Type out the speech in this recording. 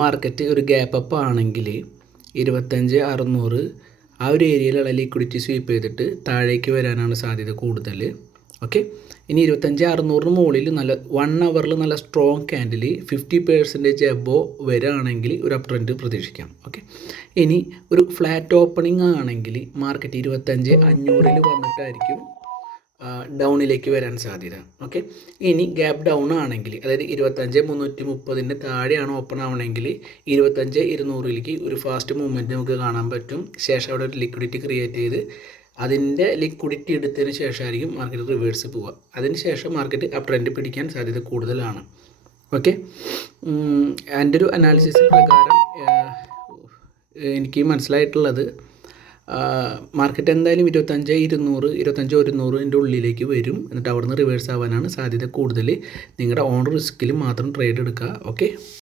Market ഒരു gap up ആണെങ്കിൽ ഇരുപത്തഞ്ച് അറുന്നൂറ് ആ ഒരു ഏരിയയിലുള്ള ലിക്വിഡിറ്റി സ്വീപ്പ് ചെയ്തിട്ട് താഴേക്ക് വരാനാണ് സാധ്യത കൂടുതൽ. ഓക്കെ ഇനി ഇരുപത്തഞ്ച് അറുന്നൂറിന് മുകളിൽ നല്ല വൺ അവറിൽ നല്ല strong candle fifty percentage above വരാണെങ്കിൽ ഒരു അപ് ട്രെൻഡ് പ്രതീക്ഷിക്കാം. ഓക്കെ ഇനി ഒരു ഫ്ലാറ്റ് ഓപ്പണിംഗ് ആണെങ്കിൽ മാർക്കറ്റ് ഇരുപത്തഞ്ച് അഞ്ഞൂറിൽ വന്നിട്ടായിരിക്കും ഡൗണിലേക്ക് വരാൻ സാധ്യത. ഓക്കെ ഇനി ഗ്യാപ്പ് ഡൗൺ ആണെങ്കിൽ അതായത് ഇരുപത്തഞ്ച് മുന്നൂറ്റി മുപ്പതിന്റെ താഴെയാണ് ഓപ്പൺ ആവണമെങ്കിൽ ഇരുപത്തഞ്ച് ഇരുന്നൂറിലേക്ക് ഒരു ഫാസ്റ്റ് മൂവ്മെന്റ് നമുക്ക് കാണാൻ പറ്റും. ശേഷം അവിടെ ഒരു ലിക്വിഡിറ്റി ക്രിയേറ്റ് ചെയ്ത് അതിന്റെ ലിക്വിഡിറ്റി എടുത്തതിന് ശേഷമായിരിക്കും മാർക്കറ്റ് റിവേഴ്സ് പോവുക. അതിന് ശേഷം മാർക്കറ്റ് അപ് ട്രെൻഡ് പിടിക്കാൻ സാധ്യത കൂടുതലാണ്. ഓക്കെ എന്റെ ഒരു അനാലിസിസ് പ്രകാരം എനിക്ക് മനസ്സിലായിട്ടുള്ളത് മാർക്കറ്റ് എന്തായാലും ഇരുപത്തഞ്ച് ഇരുന്നൂറ് ഇരുപത്തഞ്ച് ഒരുന്നൂറിന്റെ ഉള്ളിലേക്ക് വരും. എന്നിട്ട് അവിടുന്ന് റിവേഴ്സ് ആവാനാണ് സാധ്യത കൂടുതൽ നിങ്ങളുടെ ഓൺ റിസ്കിൽ മാത്രം ട്രേഡ് എടുക്കുക ഓക്കെ